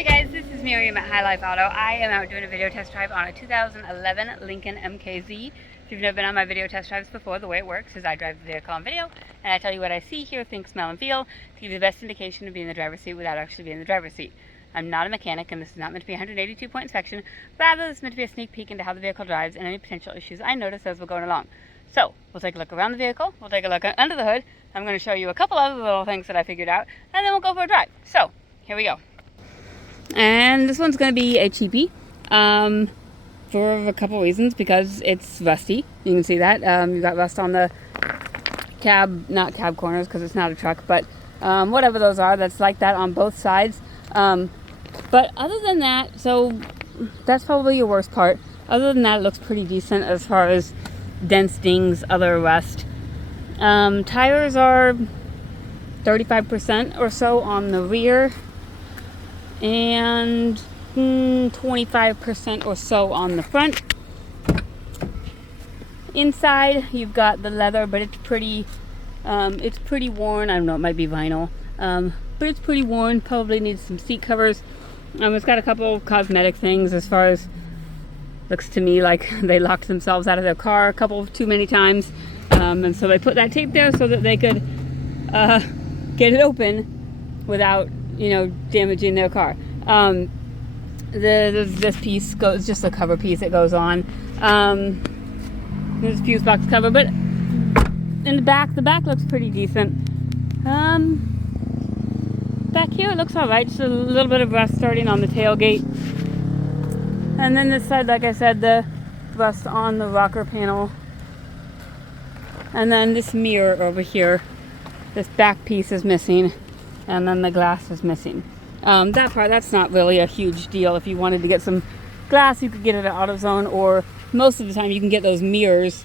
Hey guys, this is Miriam at High Life Auto. I am out doing a video test drive on a 2011 Lincoln MKZ. If you've never been on my video test drives before, the way it works is I drive the vehicle on video and I tell you what I see, hear, think, smell, and feel to give you the best indication of being in the driver's seat without actually being in the driver's seat. I'm not a mechanic and this is not meant to be a 182-point inspection. Rather, this is meant to be a sneak peek into how the vehicle drives and any potential issues I notice as we're going along. So, we'll take a look around the vehicle, we'll take a look under the hood. I'm going to show you a couple other little things that I figured out, and then we'll go for a drive. So, here we go. And this one's going to be a cheapie for a couple reasons, because it's rusty. You can see that. You've got rust on the cab, not cab corners because it's not a truck, but whatever those are, that's like that on both sides. But other than that, so that's probably your worst part. Other than that, it looks pretty decent as far as dents, dings, other rust. Tires are 35% or so on the rear and 25% or so on the front. Inside you've got the leather, but it's pretty worn. I don't know, it might be vinyl, but it's pretty worn. Probably needs some seat covers. It's got a couple of cosmetic things as far as, looks to me like they locked themselves out of their car a couple too many times, and so they put that tape there so that they could get it open without, damaging their car. This piece goes, just a cover piece that goes on. There's a fuse box cover, but in the back looks pretty decent. Back here it looks alright, just a little bit of rust starting on the tailgate. And then this side, like I said, the rust on the rocker panel. And then this mirror over here, this back piece is missing, and then the glass is missing. That part, that's not really a huge deal. If you wanted to get some glass, you could get it at AutoZone, or most of the time you can get those mirrors.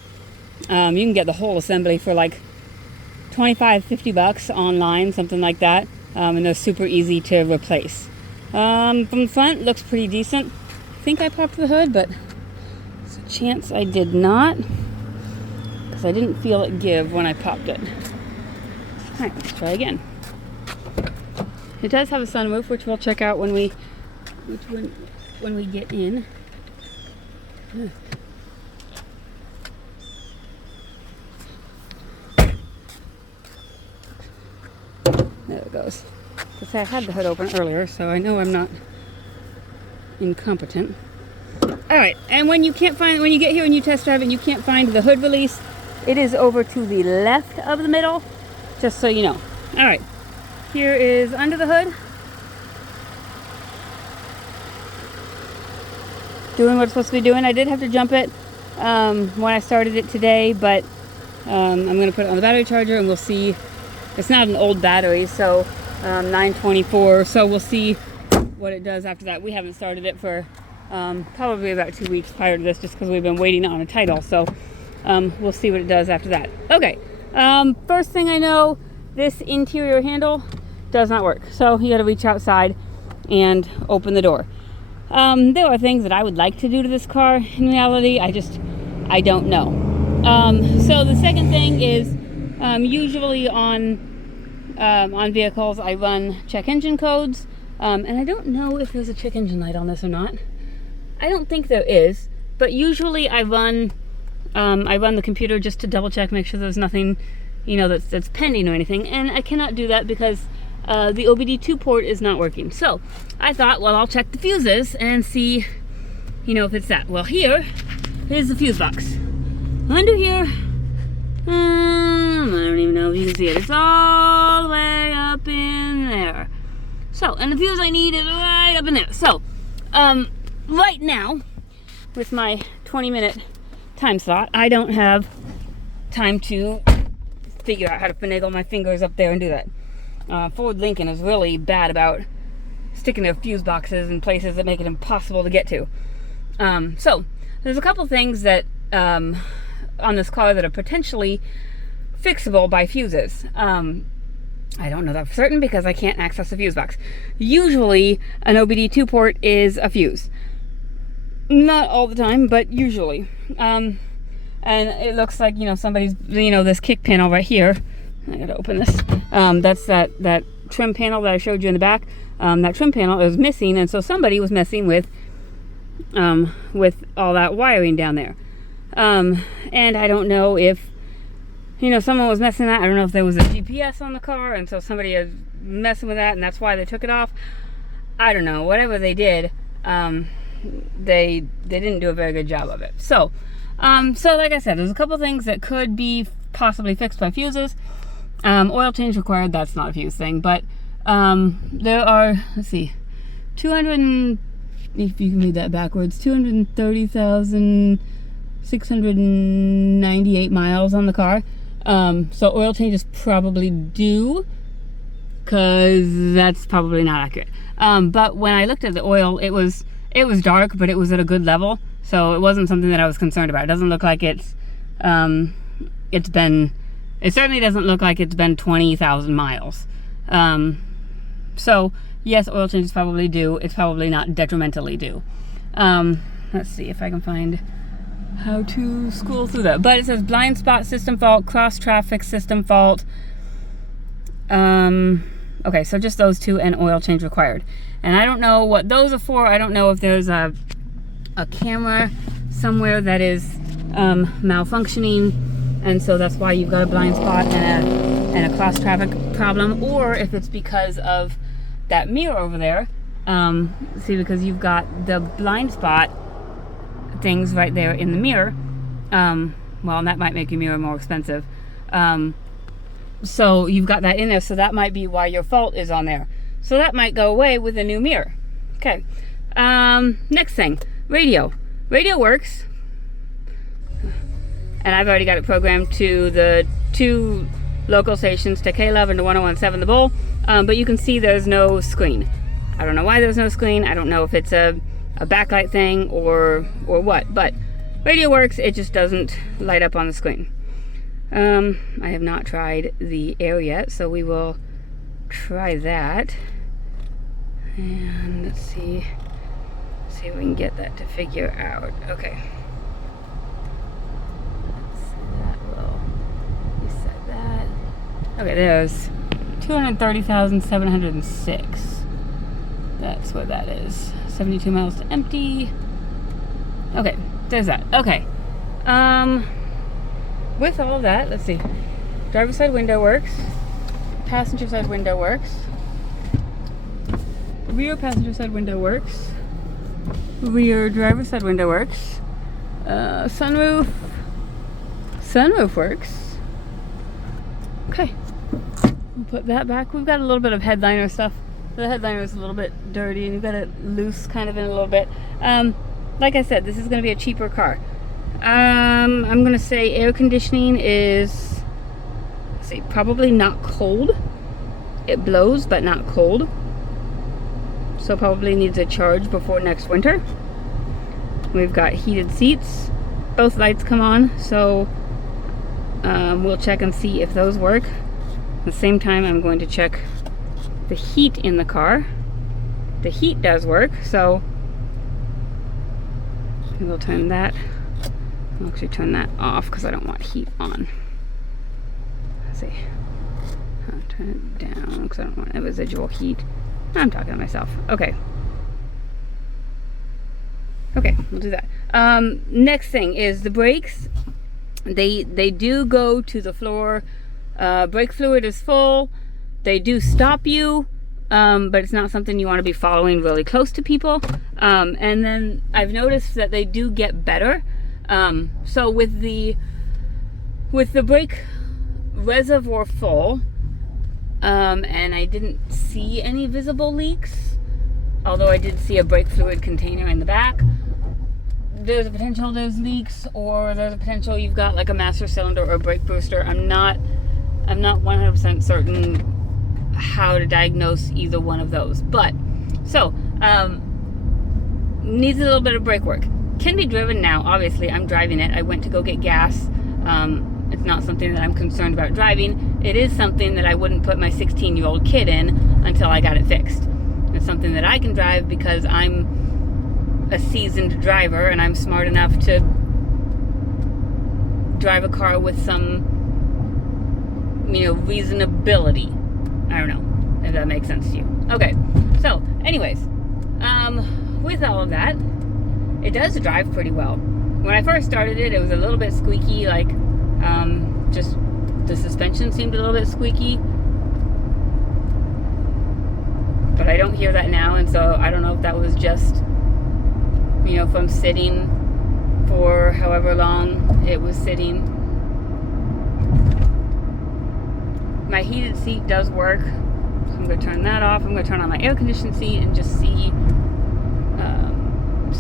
You can get the whole assembly for like $25-50 online, something like that, and they're super easy to replace. From the front, looks pretty decent. I think I popped the hood, but there's a chance I did not, because I didn't feel it give when I popped it. Alright, let's try again. It does have a sunroof, which we'll check out when we get in. There it goes. Because I had the hood open earlier, so I know I'm not incompetent. Alright, and when you get here and you test drive it and you can't find the hood release, it is over to the left of the middle, just so you know. Alright. Here is under the hood. Doing what it's supposed to be doing. I did have to jump it when I started it today, but I'm going to put it on the battery charger and we'll see. It's not an old battery, so 924, so we'll see what it does after that. We haven't started it for probably about 2 weeks prior to this, just because we've been waiting on a title, so we'll see what it does after that. Okay, first thing I know, this interior handle does not work, so you got to reach outside and open the door. There are things that I would like to do to this car. In reality, I don't know. So the second thing is, usually on vehicles I run check engine codes, and I don't know if there's a check engine light on this or not. I don't think there is, but usually I run the computer just to double check, make sure there's nothing that's pending or anything, and I cannot do that because the OBD2 port is not working. So I thought, well, I'll check the fuses and see, if it's that. Well, here's the fuse box. Under here, I don't even know if you can see it. It's all the way up in there. So, and the fuse I need is right up in there. So, right now, with my 20-minute time slot, I don't have time to figure out how to finagle my fingers up there and do that. Ford Lincoln is really bad about sticking their fuse boxes in places that make it impossible to get to. So there's a couple things that on this car that are potentially fixable by fuses. I don't know that for certain because I can't access the fuse box. Usually an OBD2 port is a fuse. Not all the time, but usually. And it looks like, somebody's, this kick panel right here. I gotta open this. That's that trim panel that I showed you in the back. that trim panel is missing, and so somebody was messing with all that wiring down there. And I don't know if, someone was messing with that. I don't know if there was a GPS on the car, and so somebody is messing with that, and that's why they took it off. I don't know. Whatever they did, they didn't do a very good job of it. So like I said, there's a couple things that could be possibly fixed by fuses. Oil change required, that's not a fuse thing, but there are, let's see, 200, if you can read that backwards, 230,698 miles on the car. So oil change is probably due, because that's probably not accurate. But when I looked at the oil, it was dark, but it was at a good level, so it wasn't something that I was concerned about. It doesn't look like it certainly doesn't look like it's been 20,000 miles. So yes, oil change is probably due. It's probably not detrimentally due. Let's see if I can find how to scroll through that. But it says blind spot system fault, cross traffic system fault. Okay, so just those two, and oil change required. And I don't know what those are for. I don't know if there's a camera somewhere that is malfunctioning, and so that's why you've got a blind spot and a cross traffic problem, or if it's because of that mirror over there. See, because you've got the blind spot things right there in the mirror. Well, that might make your mirror more expensive. So you've got that in there, so that might be why your fault is on there. So that might go away with a new mirror. Okay. Next thing, radio. Radio works. And I've already got it programmed to the 2 local stations, to K-Love and to 101.7 The Bull. But you can see there's no screen. I don't know why there's no screen. I don't know if it's a backlight thing or what. But radio works, it just doesn't light up on the screen. I have not tried the air yet, so we will try that. And let's see if we can get that to figure out. Okay. Reset that. Okay, there's 230,706. That's what that is. 72 miles to empty. Okay, there's that. Okay. With all that, let's see. Driver's side window works. Passenger side window works. Rear passenger side window works. Rear driver's side window works. Sunroof works. Okay. We'll put that back. We've got a little bit of headliner stuff. The headliner is a little bit dirty, and you've got it loose kind of in a little bit. Like I said, this is going to be a cheaper car. I'm going to say air conditioning is, let's see, probably not cold. It blows, but not cold. So probably needs a charge before next winter. We've got heated seats. Both lights come on, so we'll check and see if those work. At the same time, I'm going to check the heat in the car. The heat does work, so we'll turn that. I'll actually turn that off because I don't want heat on. Let's see. I'll turn it down because I don't want residual heat. I'm talking to myself. Okay. Okay, we'll do that. Next thing is the brakes. They do go to the floor. Brake fluid is full. They do stop you, but it's not something you want to be following really close to people. And then I've noticed that they do get better. So with the brake reservoir full, and I didn't see any visible leaks, although I did see a brake fluid container in the back. There's a potential there's leaks, or there's a potential you've got like a master cylinder or a brake booster. I'm not 100% certain how to diagnose either one of those. But so needs a little bit of brake work. Can be driven now. Obviously, I'm driving it. I went to go get gas. It's not something that I'm concerned about driving. It is something that I wouldn't put my 16-year-old kid in until I got it fixed. It's something that I can drive because I'm a seasoned driver and I'm smart enough to drive a car with some, reasonability. I don't know if that makes sense to you. Okay, so Anyways, with all of that, it does drive pretty well. When I first started it, it was a little bit squeaky, like, just the suspension seemed a little bit squeaky. But I don't hear that now, and so I don't know if that was just, you know, from sitting for however long it was sitting. My heated seat does work, so I'm going to turn that off. I'm going to turn on my air conditioned seat and just see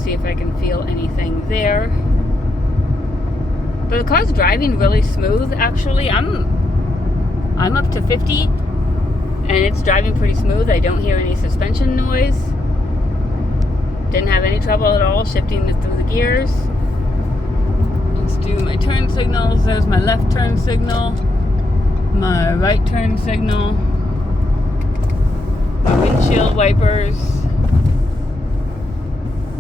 if I can feel anything there. But the car's driving really smooth, actually. I'm up to 50, and it's driving pretty smooth. I don't hear any suspension noise. Didn't have any trouble at all shifting it through the gears. Let's do my turn signals. There's my left turn signal, my right turn signal, my windshield wipers.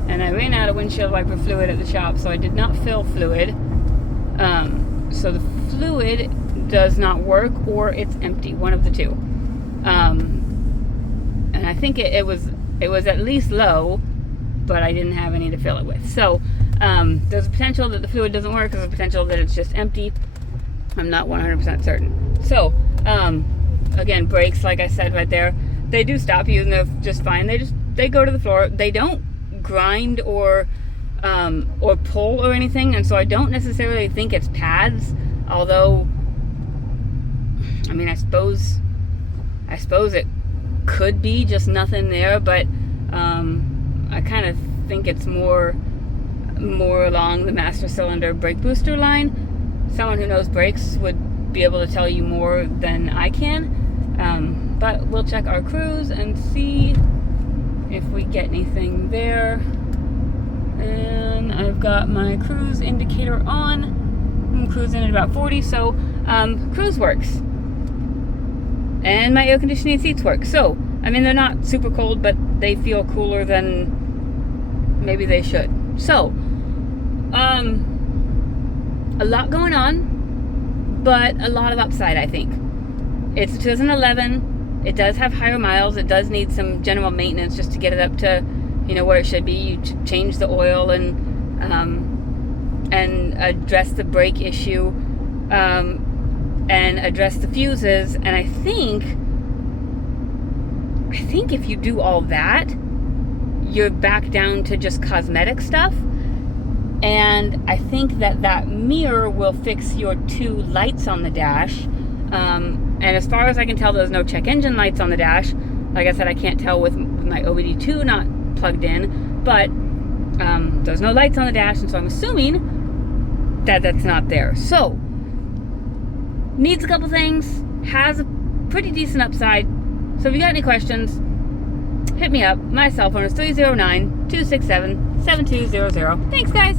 And I ran out of windshield wiper fluid at the shop, so I did not fill fluid. So the fluid does not work, or it's empty, one of the two. And I think it was at least low, but I didn't have any to fill it with. So there's a potential that the fluid doesn't work. There's a potential that it's just empty. I'm not 100% certain. So again, brakes, like I said right there, they do stop you, and they're just fine. They go to the floor. They don't grind or pull or anything, and so I don't necessarily think it's pads, although I mean, I suppose it could be just nothing there, but I kind of think it's more along the master cylinder brake booster line. Someone who knows brakes would be able to tell you more than I can, but we'll check our cruise and see if we get anything there. And I've got my cruise indicator on. I'm cruising at about 40, so cruise works. And my air conditioning seats work. So, I mean, they're not super cold, but they feel cooler than maybe they should. So, a lot going on, but a lot of upside, I think. It's 2011. It does have higher miles. It does need some general maintenance just to get it up to, you know, where it should be. You change the oil and address the brake issue, and address the fuses. And I think if you do all that, you're back down to just cosmetic stuff. And I think that mirror will fix your two lights on the dash. And as far as I can tell, there's no check engine lights on the dash. Like I said, I can't tell with my OBD2 not plugged in, but there's no lights on the dash, and so I'm assuming that that's not there. So, needs a couple things, has a pretty decent upside. So if you got any questions, hit me up. My cell phone is 309-267-7200. Thanks, guys.